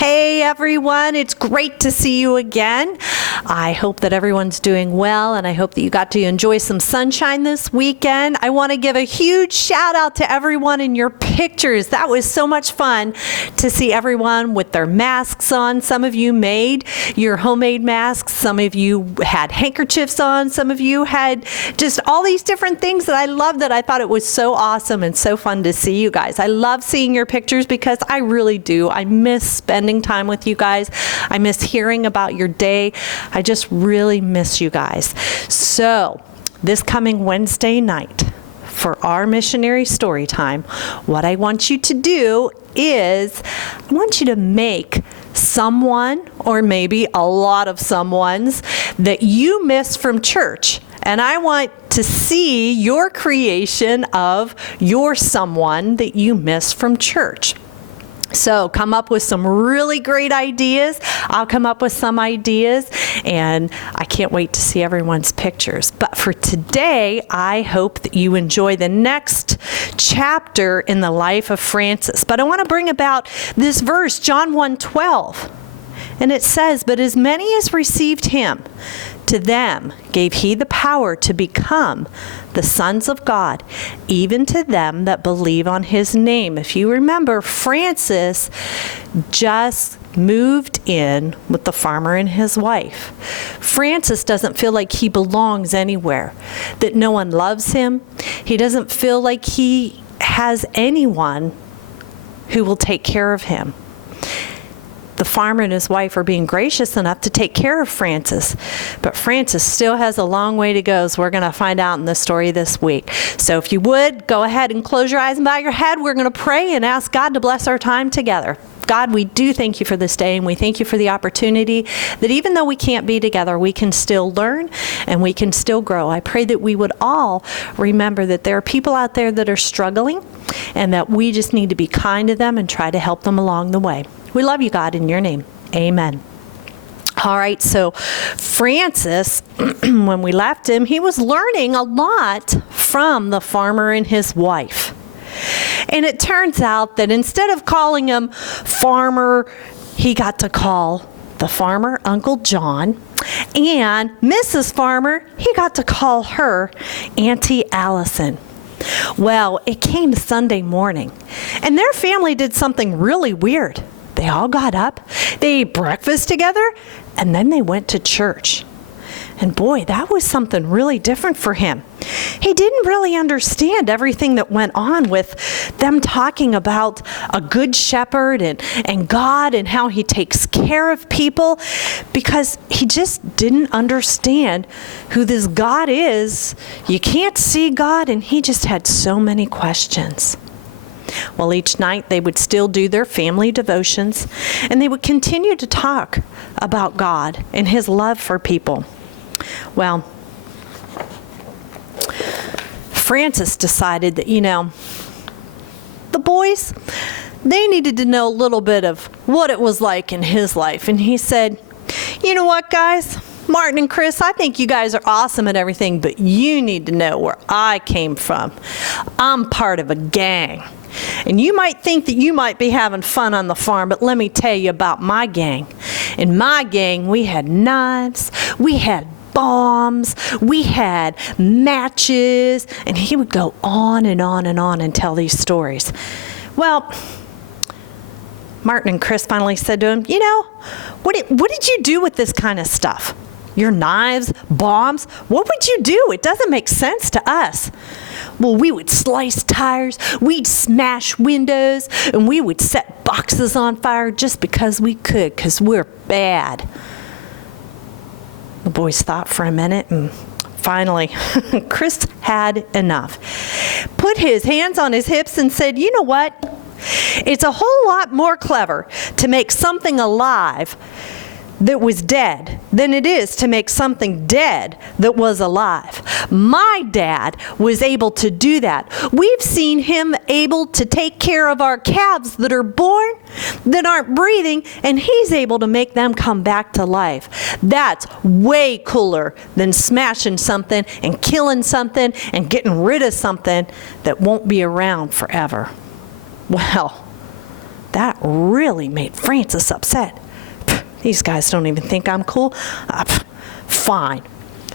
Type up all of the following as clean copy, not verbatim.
Hey everyone, it's great to see you again. I hope that everyone's doing well, and I hope that you got to enjoy some sunshine this weekend. I want to give a huge shout out to everyone in your pictures. That was so much fun to see everyone with their masks on. Some of you made your homemade masks. Some of you had handkerchiefs on. Some of you had just all these different things that I loved, that I thought it was so awesome and so fun to see you guys. I love seeing your pictures because I really do. I miss spending time with you guys. I miss hearing about your day. I just really miss you guys. So this coming Wednesday night for our missionary story time, what I want you to do is I want you to make someone, or maybe a lot of someones, that you miss from church. And I want to see your creation of your someone that you miss from church. So come up with some really great ideas. I'll come up with some ideas, and I can't wait to see everyone's pictures. But for today, I hope that you enjoy the next chapter in the life of Francis. But I want to bring about this verse, John 1:12. And it says, "But as many as received him, to them gave he the power to become the sons of God, even to them that believe on his name." If you remember, Francis just moved in with the farmer and his wife. Francis doesn't feel like he belongs anywhere, that no one loves him. He doesn't feel like he has anyone who will take care of him. The farmer and his wife are being gracious enough to take care of Francis, but Francis still has a long way to go, as we're going to find out in the story this week. So if you would, go ahead and close your eyes and bow your head. We're going to pray and ask God to bless our time together. God, we do thank you for this day, and we thank you for the opportunity that even though we can't be together, we can still learn and we can still grow. I pray that we would all remember that there are people out there that are struggling, and that we just need to be kind to them and try to help them along the way. We love you, God, in your name. Amen. All right, so Francis, when we left him, he was learning a lot from the farmer and his wife. And it turns out that instead of calling him Farmer, he got to call the farmer Uncle John, and Mrs. Farmer, he got to call her Auntie Allison. Well, it came Sunday morning, and their family did something really weird. They all got up, they ate breakfast together, and then they went to church. And boy, that was something really different for him. He didn't really understand everything that went on with them talking about a good shepherd and God and how he takes care of people, because he just didn't understand who this God is. You can't see God, and he just had so many questions. Well, each night they would still do their family devotions, and they would continue to talk about God and his love for people. Well, Francis decided that, the boys, they needed to know a little bit of what it was like in his life. And he said, "You know what, guys? Martin and Chris, I think you guys are awesome at everything, but you need to know where I came from. I'm part of a gang. And you might think that you might be having fun on the farm, but let me tell you about my gang. In my gang, we had knives, we had bombs, we had matches," and he would go on and on and on and tell these stories. Well, Martin and Chris finally said to him, what did you do with this kind of stuff? Your knives, bombs, what would you do? It doesn't make sense to us. Well, we would slice tires, we'd smash windows, and we would set boxes on fire just because we could, because we're bad. The boys thought for a minute, and finally, Chris had enough. Put his hands on his hips and said, "You know what? It's a whole lot more clever to make something alive that was dead than it is to make something dead that was alive. My dad was able to do that. We've seen him able to take care of our calves that are born, that aren't breathing, and he's able to make them come back to life. That's way cooler than smashing something and killing something and getting rid of something that won't be around forever." Well, That really made Francis upset. These guys don't even think I'm cool. Fine.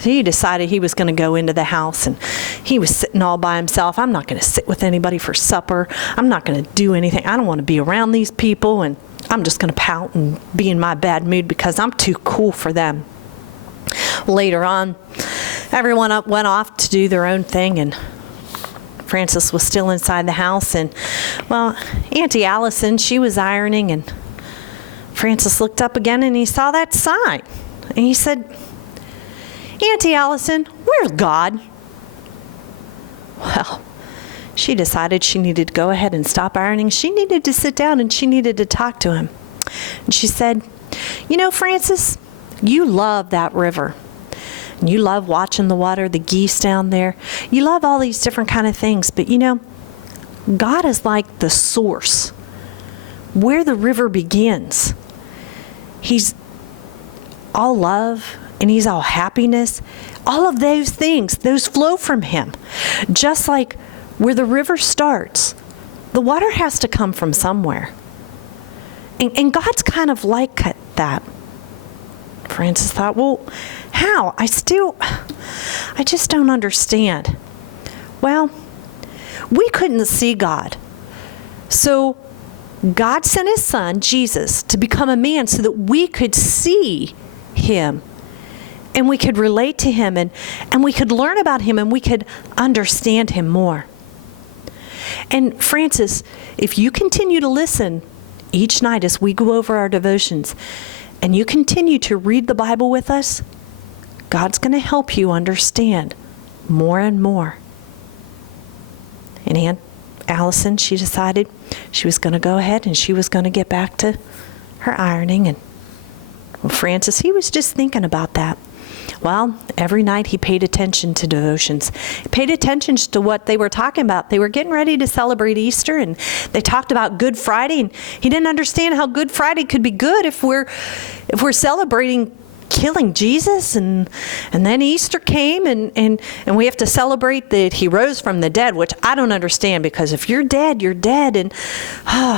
He decided he was going to go into the house, and he was sitting all by himself. I'm not going to sit with anybody for supper. I'm not going to do anything. I don't want to be around these people, and I'm just going to pout and be in my bad mood because I'm too cool for them. Later on, everyone went off to do their own thing, and Francis was still inside the house. And, well, Auntie Allison, she was ironing, and Francis looked up again, and he saw that sign. And he said, Auntie Allison, where's God? Well, she decided she needed to go ahead and stop ironing. She needed to sit down, and she needed to talk to him. And she said, you know, Francis, you love that river. And you love watching the water, the geese down there. You love all these different kind of things. But, you know, God is like the source, where the river begins. He's all love, and he's all happiness. All of those things, those flow from him. Just like where the river starts, the water has to come from somewhere. And God's kind of like that. Francis thought, well, how? I just don't understand. Well, we couldn't see God. So God sent his son, Jesus, to become a man so that we could see him, and we could relate to him, and we could learn about him, and we could understand him more. And Francis, if you continue to listen each night as we go over our devotions, and you continue to read the Bible with us, God's going to help you understand more and more. And Aunt Allison, she decided she was going to go ahead and she was going to get back to her ironing. And well, Francis, he was just thinking about that. Well, every night he paid attention to devotions. He paid attention to what they were talking about. They were getting ready to celebrate Easter, and they talked about Good Friday, and he didn't understand how Good Friday could be good if we're celebrating killing Jesus, and then Easter came, and we have to celebrate that he rose from the dead, which I don't understand, because if you're dead, you're dead. And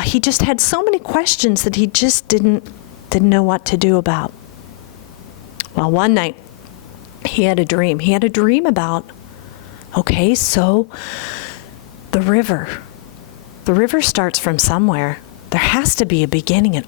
he just had so many questions that he just didn't know what to do about. Well, one night he had a dream. He had a dream about, okay, so the river starts from somewhere. There has to be a beginning. And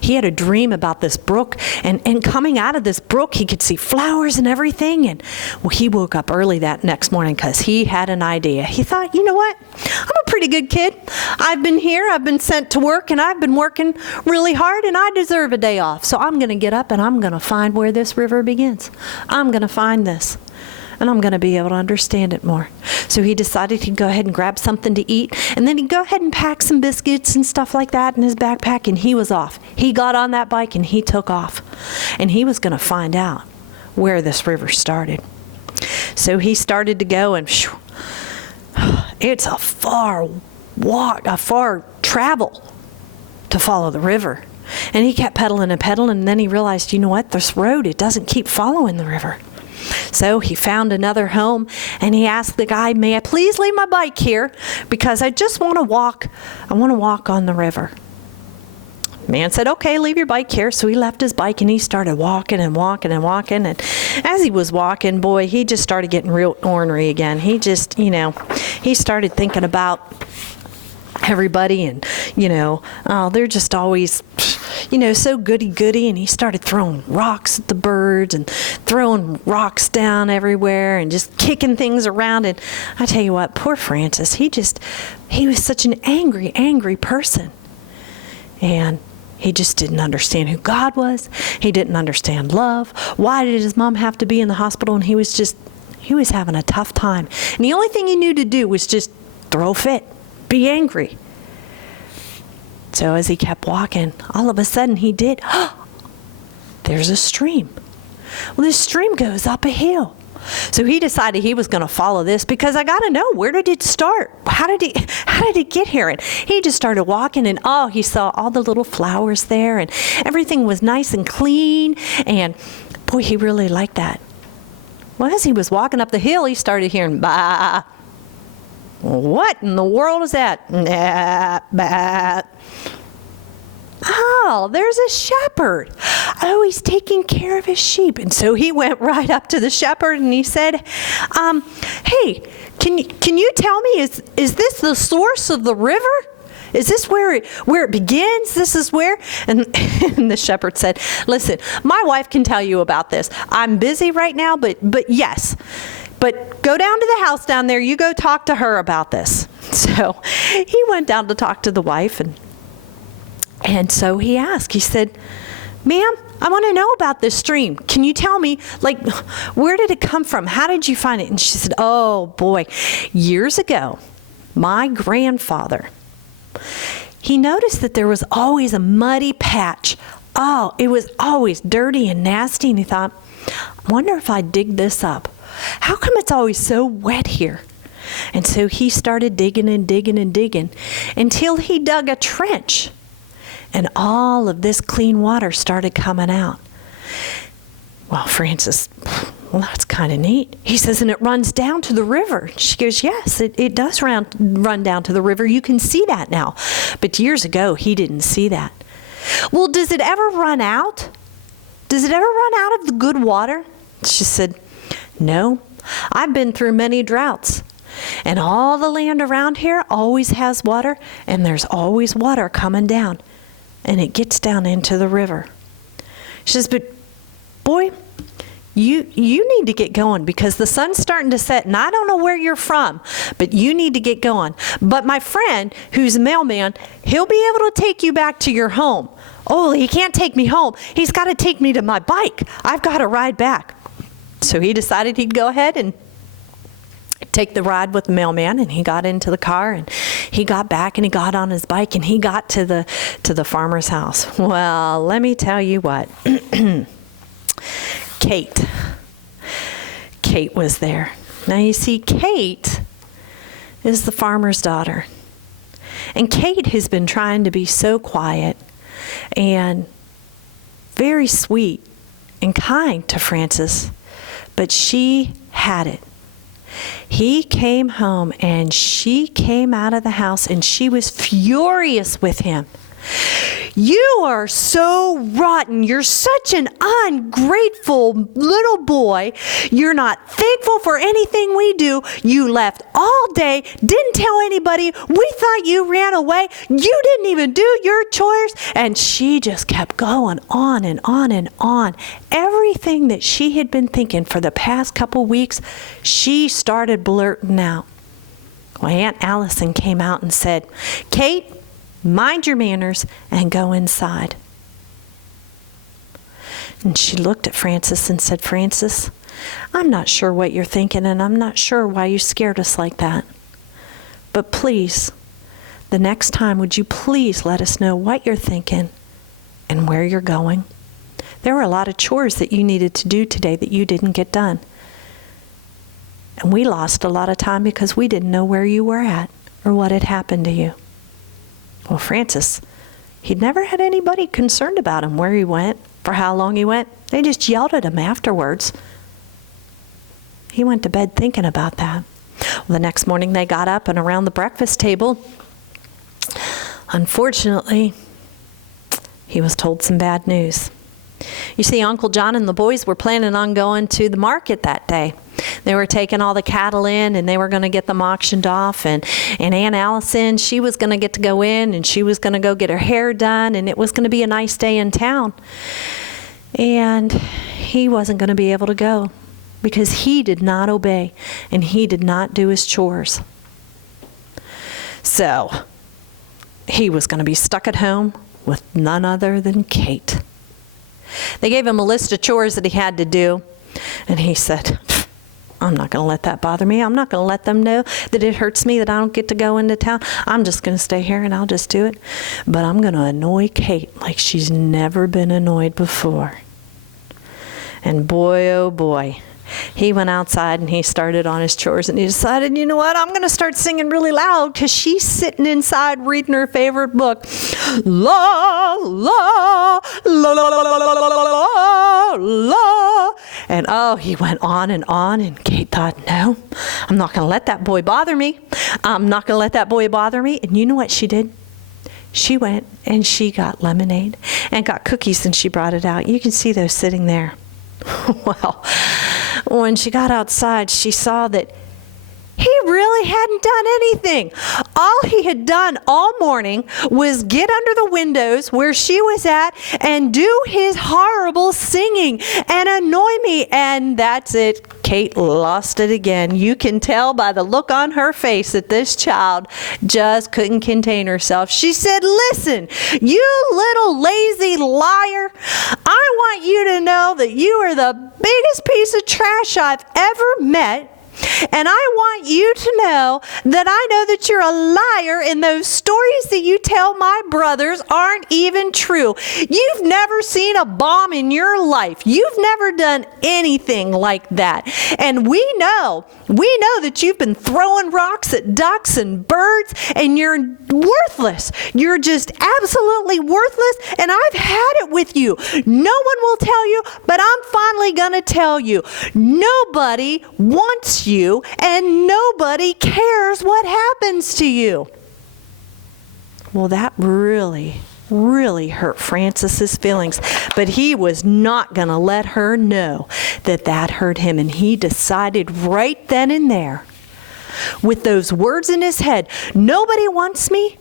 he had a dream about this brook, and coming out of this brook, he could see flowers and everything. And well, he woke up early that next morning because he had an idea. He thought, you know what? I'm a pretty good kid. I've been here, I've been sent to work, and I've been working really hard, and I deserve a day off. So I'm going to get up and I'm going to find where this river begins. I'm going to find this, and I'm going to be able to understand it more. So he decided he'd go ahead and grab something to eat, and then he'd go ahead and pack some biscuits and stuff like that in his backpack, and he was off. He got on that bike and he took off, and he was going to find out where this river started. So he started to go, and it's a far walk, a far travel to follow the river. And he kept pedaling and pedaling, and then he realized, you know what, this road, it doesn't keep following the river. So he found another home, and he asked the guy, may I please leave my bike here, because I just want to walk. I want to walk on the river. Man said, okay, leave your bike here. So he left his bike, and he started walking and walking and walking. And as he was walking, boy, he just started getting real ornery again. He just, he started thinking about everybody, and they're just always so goody-goody, and he started throwing rocks at the birds and throwing rocks down everywhere and just kicking things around. And I tell you what, poor Francis, he was such an angry person, and he just didn't understand who God was. He didn't understand love. Why did his mom have to be in the hospital? And he was having a tough time, and the only thing he knew to do was just throw a fit, be angry. So as he kept walking, all of a sudden he did, there's a stream. Well, this stream goes up a hill. So he decided he was going to follow this, because I got to know, where did it start? How did it get here? And he just started walking, and he saw all the little flowers there, and everything was nice and clean. And boy, he really liked that. Well, as he was walking up the hill, he started hearing, bah, What in the world is that? Nah, bah. Oh, there's a shepherd. Oh, he's taking care of his sheep. And so he went right up to the shepherd and he said, hey, can you tell me, is this the source of the river? Is this where it begins? This is where? And the shepherd said, listen, my wife can tell you about this. I'm busy right now, but yes. But go down to the house down there. You go talk to her about this. So he went down to talk to the wife, and so he asked, he said, ma'am, I want to know about this stream. Can you tell me, like, where did it come from? How did you find it? And she said, oh boy, years ago, my grandfather, he noticed that there was always a muddy patch. Oh, it was always dirty and nasty. And he thought, I wonder if I dig this up. How come it's always so wet here? And so he started digging and digging and digging until he dug a trench. And all of this clean water started coming out. Well, Frances, well, that's kind of neat. He says, and it runs down to the river. She goes, yes, it does run down to the river. You can see that now. But years ago, he didn't see that. Well, does it ever run out? Does it ever run out of the good water? She said, no, I've been through many droughts. And all the land around here always has water, and there's always water coming down. And it gets down into the river. She says, but boy, you need to get going because the sun's starting to set, and I don't know where you're from, but you need to get going. But my friend, who's a mailman, he'll be able to take you back to your home. Oh, he can't take me home. He's got to take me to my bike. I've got to ride back. So he decided he'd go ahead and take the ride with the mailman, and he got into the car and he got back and he got on his bike and he got to the farmer's house. Well, let me tell you what. Kate was there. Now you see, Kate is the farmer's daughter. And Kate has been trying to be so quiet and very sweet and kind to Frances, but she had it. He came home and she came out of the house and she was furious with him. You are so rotten. You're such an ungrateful little boy. You're not thankful for anything we do. You left all day, didn't tell anybody. We thought you ran away. You didn't even do your chores. And she just kept going on and on and on. Everything that she had been thinking for the past couple weeks, she started blurting out. Well, Aunt Allison came out and said, Kate, mind your manners and go inside. And she looked at Frances and said, Frances, I'm not sure what you're thinking, and I'm not sure why you scared us like that. But please, the next time, would you please let us know what you're thinking and where you're going? There were a lot of chores that you needed to do today that you didn't get done. And we lost a lot of time because we didn't know where you were at or what had happened to you. Well, Frances, he'd never had anybody concerned about him, where he went, for how long he went. They just yelled at him afterwards. He went to bed thinking about that. Well, the next morning they got up and around the breakfast table, unfortunately, he was told some bad news. You see, Uncle John and the boys were planning on going to the market that day. They were taking all the cattle in and they were going to get them auctioned off. And Aunt Allison, she was going to get to go in and she was going to go get her hair done, and it was going to be a nice day in town. And he wasn't going to be able to go because he did not obey and he did not do his chores. So he was going to be stuck at home with none other than Kate. They gave him a list of chores that he had to do, and he said, I'm not going to let that bother me. I'm not going to let them know that it hurts me that I don't get to go into town. I'm just going to stay here and I'll just do it. But I'm going to annoy Kate like she's never been annoyed before. And boy, oh boy, he went outside and he started on his chores, and he decided, you know what, I'm going to start singing really loud because she's sitting inside reading her favorite book. La, la, la, la, la, la, la, la, And oh, he went on, and Kate thought, no, I'm not going to let that boy bother me. I'm not going to let that boy bother me. And you know what she did? She went and she got lemonade and got cookies, and she brought it out. You can see those sitting there. Well, when she got outside, she saw that he really hadn't done anything. All he had done all morning was get under the windows where she was at and do his horrible singing and annoy me. And that's it. Kate lost it again. You can tell by the look on her face that this child just couldn't contain herself. She said, listen, you little lazy liar, I want you to know that you are the biggest piece of trash I've ever met. And I want you to know that I know that you're a liar, and those stories that you tell my brothers aren't even true. You've never seen a bomb in your life. You've never done anything like that. And we know that you've been throwing rocks at ducks and birds, and you're worthless. You're just absolutely worthless, and I've had it with you. No one will tell you, but I'm finally going to tell you. Nobody wants you, and nobody cares what happens to you. Well, that really hurt Francis's feelings, but he was not going to let her know that that hurt him, and he decided right then and there, with those words in his head, nobody wants me,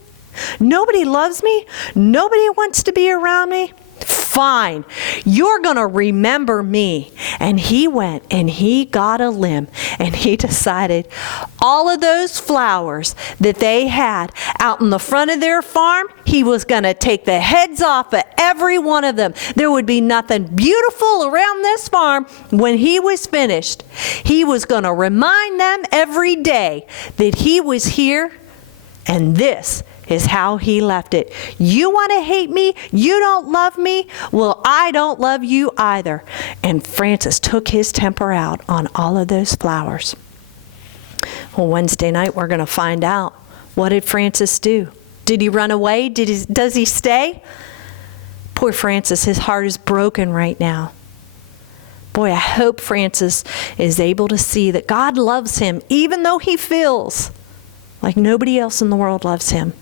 nobody loves me, nobody wants to be around me. Fine, you're going to remember me. And he went and he got a limb, and he decided all of those flowers that they had out in the front of their farm, he was going to take the heads off of every one of them. There would be nothing beautiful around this farm when he was finished. He was going to remind them every day that he was here, and this is how he left it. You want to hate me? You don't love me? Well, I don't love you either. And Francis took his temper out on all of those flowers. Well, Wednesday night we're going to find out. What did Francis do? Did he run away? Does he stay? Poor Francis, his heart is broken right now. Boy, I hope Francis is able to see that God loves him, even though he feels like nobody else in the world loves him.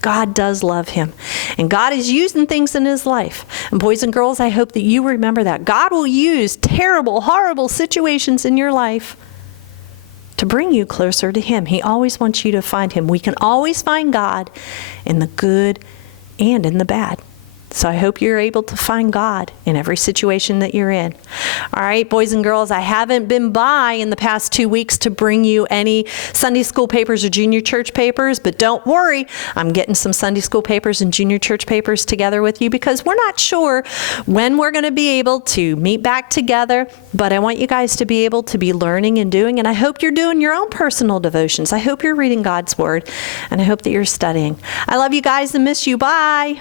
God does love him. And God is using things in his life. And boys and girls, I hope that you remember that. God will use terrible, horrible situations in your life to bring you closer to him. He always wants you to find him. We can always find God in the good and in the bad. So I hope you're able to find God in every situation that you're in. All right, boys and girls, I haven't been by in the past 2 weeks to bring you any Sunday school papers or junior church papers, but don't worry, I'm getting some Sunday school papers and junior church papers together with you, because we're not sure when we're going to be able to meet back together, but I want you guys to be able to be learning and doing, and I hope you're doing your own personal devotions. I hope you're reading God's Word, and I hope that you're studying. I love you guys and miss you. Bye.